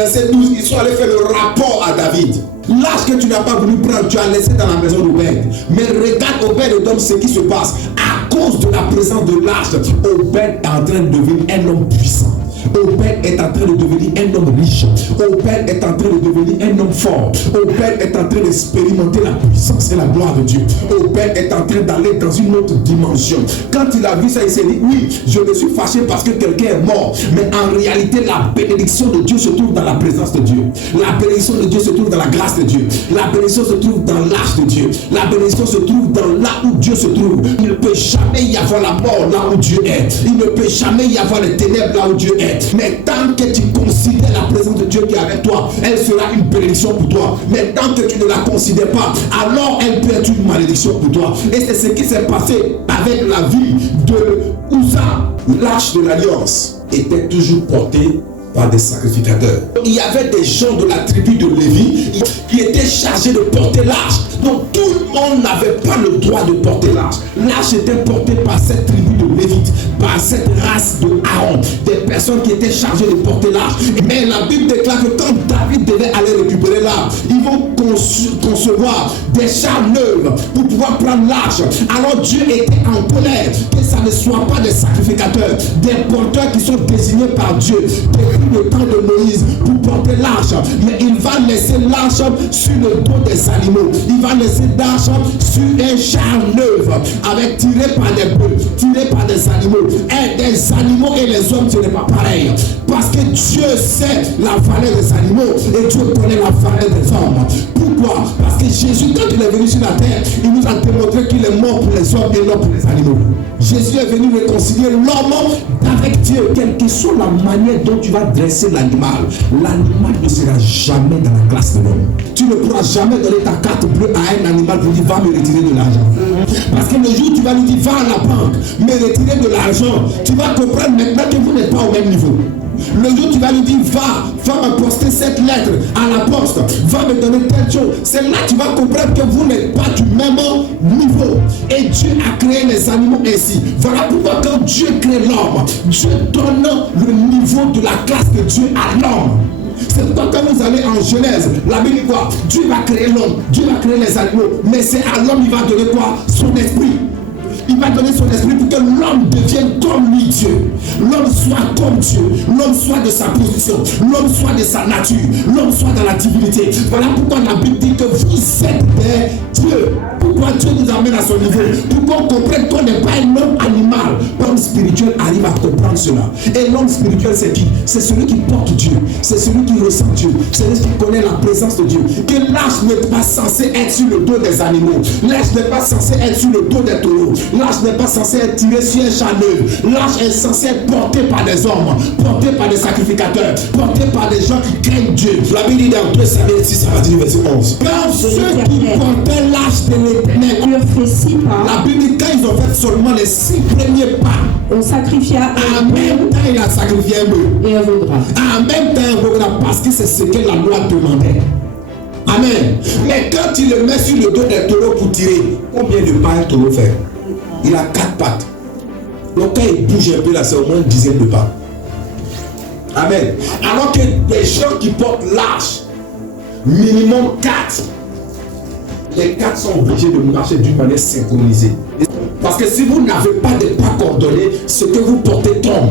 verset 12, ils sont allés faire le rapport à David. L'arche que tu n'as pas voulu prendre, tu as laissé dans la maison d'Obed. Mais regarde Obed-Edom, ce qui se passe. À cause de la présence de l'arche, Obed est en train de devenir un homme puissant. Obed est en train de devenir un homme riche. Obed est en train de devenir un homme fort. Obed est en train d'expérimenter la puissance et la gloire de Dieu. Obed est en train d'aller dans une autre dimension. Quand il a vu ça, il s'est dit, oui, je me suis fâché parce que quelqu'un est mort. Mais en réalité, la bénédiction de Dieu se trouve dans la présence de Dieu. La bénédiction de Dieu se trouve dans la grâce de Dieu. La bénédiction se trouve dans l'arche de Dieu. La bénédiction se trouve dans là où Dieu se trouve. Il ne peut jamais y avoir la mort là où Dieu est. Il ne peut jamais y avoir les ténèbres là où Dieu est. Mais tant que tu considères la présence de Dieu qui est avec toi, elle sera une bénédiction pour toi. Mais tant que tu ne la considères pas, alors elle peut être une malédiction pour toi. Et c'est ce qui s'est passé avec la vie de Uza. L'arche de l'alliance était toujours portée par des sacrificateurs. Il y avait des gens de la tribu de Lévi qui étaient chargés de porter l'arche. Donc tout le monde n'avait pas le droit de porter l'arche. L'arche était portée par cette tribu de Lévites, par cette race de Aaron, des personnes qui étaient chargées de porter l'arche. Mais la Bible déclare que quand David devait aller récupérer l'arche, ils vont concevoir des chars neufs pour pouvoir prendre l'arche. Alors Dieu était en colère que ça ne soit pas des sacrificateurs, des porteurs qui sont désignés par Dieu depuis le temps de Moïse pour porter l'arche. Mais il va laisser l'arche sur le dos des animaux. Il va laisser l'arche sur un char neuf avec tiré par des bœufs, tiré par des animaux. Et des animaux et les hommes, ce n'est pas pareil. Parce que Dieu sait la valeur des animaux et Dieu connaît la valeur des hommes. Pourquoi? Parce que Jésus, quand il est venu sur la terre, il nous a démontré qu'il est mort pour les hommes et non pour les animaux. Jésus est venu réconcilier l'homme avec Dieu. Quelle que soit la manière dont tu vas dresser l'animal, l'animal ne sera jamais dans la classe de l'homme. Tu ne pourras jamais donner ta carte bleue à un animal pour dire va me retirer de l'argent. Parce que le jour où tu vas lui dire va à la banque, me retirer de l'argent, tu vas comprendre maintenant que vous n'êtes pas au même niveau. Le jour où tu vas lui dire va me poster cette lettre à la poste, va me donner telle chose, c'est là que tu vas comprendre que vous n'êtes pas du même niveau. Et Dieu a créé les animaux ainsi. Voilà pourquoi quand Dieu crée l'homme, Dieu donne le niveau de la classe de Dieu à l'homme. C'est pourquoi quand vous allez en Genèse, la Bible dit quoi? Dieu va créer l'homme, Dieu va créer les animaux, mais c'est à l'homme il va donner quoi? Son esprit. Il va donner son esprit pour que l'homme devienne comme lui Dieu. L'homme soit comme Dieu. L'homme soit de sa position. L'homme soit de sa nature. L'homme soit dans la divinité. Voilà pourquoi la Bible dit que vous êtes des dieux. Pourquoi Dieu nous amène à son niveau? Pour qu'on comprenne qu'on n'est pas un homme animal. L'homme spirituel arrive à comprendre cela. Et l'homme spirituel c'est qui? C'est celui qui porte Dieu. C'est celui qui ressent Dieu. C'est celui qui connaît la présence de Dieu. Que l'arche n'est pas censé être sur le dos des animaux. L'arche n'est pas censé être sur le dos des taureaux. L'arche n'est pas censé être tiré sur un char neuf. L'arche est censé être porté par des hommes, porté par des sacrificateurs, porté par des gens qui craignent Dieu. La Bible dit dans 2 Samuel 6 à partir du verset 11. Quand ceux qui portaient l'arche de l'Éternel, la Bible dit quand ils ont fait seulement les 6 premiers pas, on sacrifia en même temps il a sacrifié un bœuf. Et un veau gras. En même temps un veau gras parce que c'est ce que la loi demandait. Amen. Mais quand il le met sur le dos des taureaux pour tirer, combien de pas un taureau fait? Il a 4 pattes. Donc quand il bouge un peu là, c'est au moins une dizaine de pas. Amen. Alors que les gens qui portent l'arche, minimum 4, les 4 sont obligés de marcher d'une manière synchronisée. Parce que si vous n'avez pas de pas coordonnés, ce que vous portez tombe.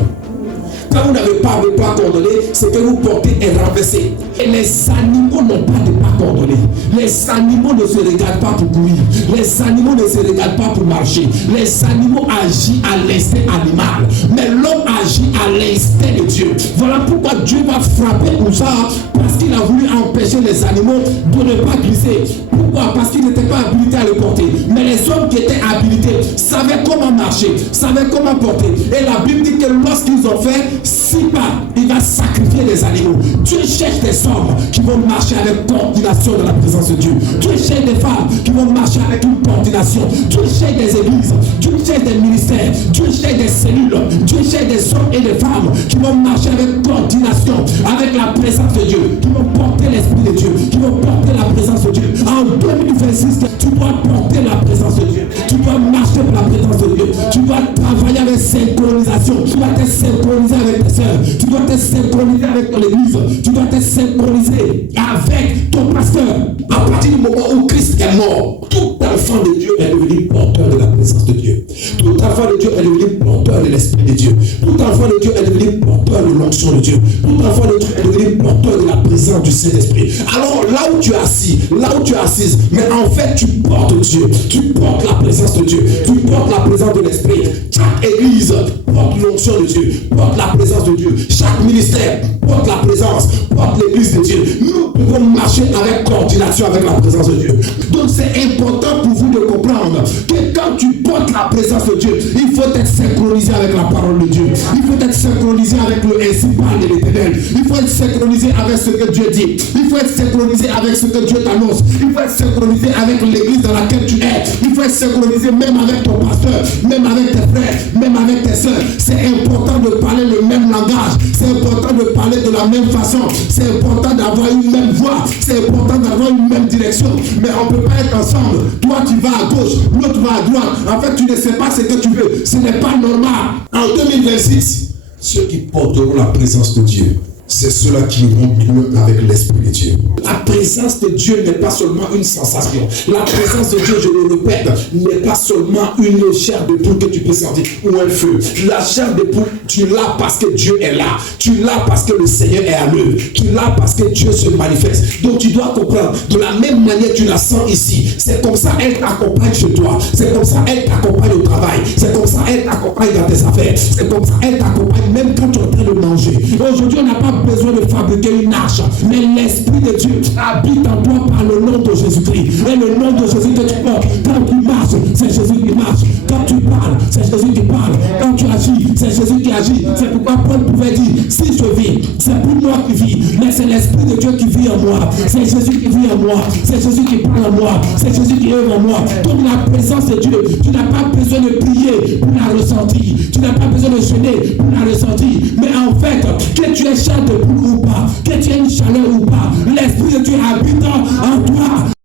Quand vous n'avez pas de pas coordonnés, ce que vous portez est renversé. Et les animaux n'ont pas de pas coordonnés. Les animaux ne se regardent pas pour courir. Les animaux ne se regardent pas pour marcher. Les animaux agissent à l'instinct animal. Mais l'homme agit à l'instinct de Dieu. Voilà pourquoi Dieu va frapper Uza parce qu'il a voulu empêcher les animaux de ne pas glisser. Pourquoi? Parce qu'ils n'étaient pas habilités à le porter. Mais les hommes qui étaient habilités savaient comment marcher, savaient comment porter. Et la Bible dit que lorsqu'ils ont fait 6 pas, il va sacrifier les animaux. Dieu cherche des hommes qui vont marcher avec coordination de la présence de Dieu. Dieu cherche des femmes qui vont marcher avec une coordination. Dieu cherche des églises, Dieu cherche des ministères, Dieu cherche des cellules, Dieu cherche des hommes et des femmes qui vont marcher avec coordination, avec la présence de Dieu, qui vont porter l'Esprit de Dieu, qui vont porter la présence de Dieu. En 2026, tu dois porter la présence de Dieu. Tu dois marcher pour la présence de Dieu. Tu dois travailler avec synchronisation. Tu dois te synchroniser avec tes soeurs. Tu dois te synchroniser synchronisé avec ton église. Tu dois être synchronisé avec ton pasteur. À partir du moment où Christ est mort, tout enfant de Dieu est devenu porteur de la présence de Dieu. Tout enfant de Dieu est devenu porteur de l'Esprit de Dieu. Tout enfant de Dieu est devenu porteur de l'onction de Dieu. Tout enfant de Dieu est devenu porteur de la présence du Saint-Esprit. Alors là où tu es assis, là où tu es assise, mais en fait tu portes Dieu. Tu portes la présence de Dieu. Tu portes la présence de l'Esprit. Chaque église porte l'onction de Dieu, porte la présence de Dieu. Chaque ministère porte la présence, porte l'église de Dieu. Nous pouvons marcher avec coordination avec la présence de Dieu. Donc c'est important pour vous de comprendre que quand tu portes la présence de Dieu, il faut être synchronisé avec la parole de Dieu. Il faut être synchronisé avec le ainsi parle de l'Éternel. Il faut être synchronisé avec ce que Dieu dit. Il faut être synchronisé avec ce que Dieu t'annonce. Il faut être synchronisé avec l'église dans laquelle tu es. Il faut être synchronisé même avec ton pasteur, même avec tes frères, même avec tes soeurs. C'est important de parler le même langage. C'est important de parler de la même façon. C'est important d'avoir une même voix. C'est important d'avoir une même direction. Mais on ne peut pas être ensemble. Toi, tu vas à gauche, l'autre va à droite. En fait, tu ne sais pas ce que tu veux. Ce n'est pas normal. En 2026, ceux qui porteront la présence de Dieu, c'est ceux-là qui iront loin avec l'Esprit de Dieu. La présence de Dieu n'est pas seulement une sensation. La présence de Dieu, je le répète, n'est pas seulement une chair de poule que tu peux sentir ou un feu. La chair de poule, tu l'as parce que Dieu est là. Tu l'as parce que le Seigneur est à l'œuvre. Tu l'as parce que Dieu se manifeste. Donc tu dois comprendre, de la même manière tu la sens ici. C'est comme ça elle t'accompagne chez toi. C'est comme ça elle t'accompagne au travail. C'est comme ça elle t'accompagne dans tes affaires. C'est comme ça elle t'accompagne même quand tu es en train de manger. Aujourd'hui, on n'a pas besoin de fabriquer une arche, mais l'Esprit de Dieu habite en toi par le nom de Jésus-Christ. Et le nom de Jésus que tu portes, quand tu marches, c'est Jésus qui marche. Quand tu parles, c'est Jésus qui parle. Quand tu agis, c'est Jésus qui agit. C'est pourquoi Paul pouvait dire, si je vis, c'est plus moi qui vis, mais c'est l'Esprit de Dieu qui vit en moi. C'est Jésus qui vit en moi. C'est Jésus qui parle en moi. C'est Jésus qui œuvre en moi. Donc la présence de Dieu, tu n'as pas besoin de prier pour la ressentir. Tu n'as pas besoin de jeûner pour la ressentir. Mais en fait, que tu es chair de poule ou pas, que tu aies une chaleur ou pas, l'Esprit de Dieu habite en toi.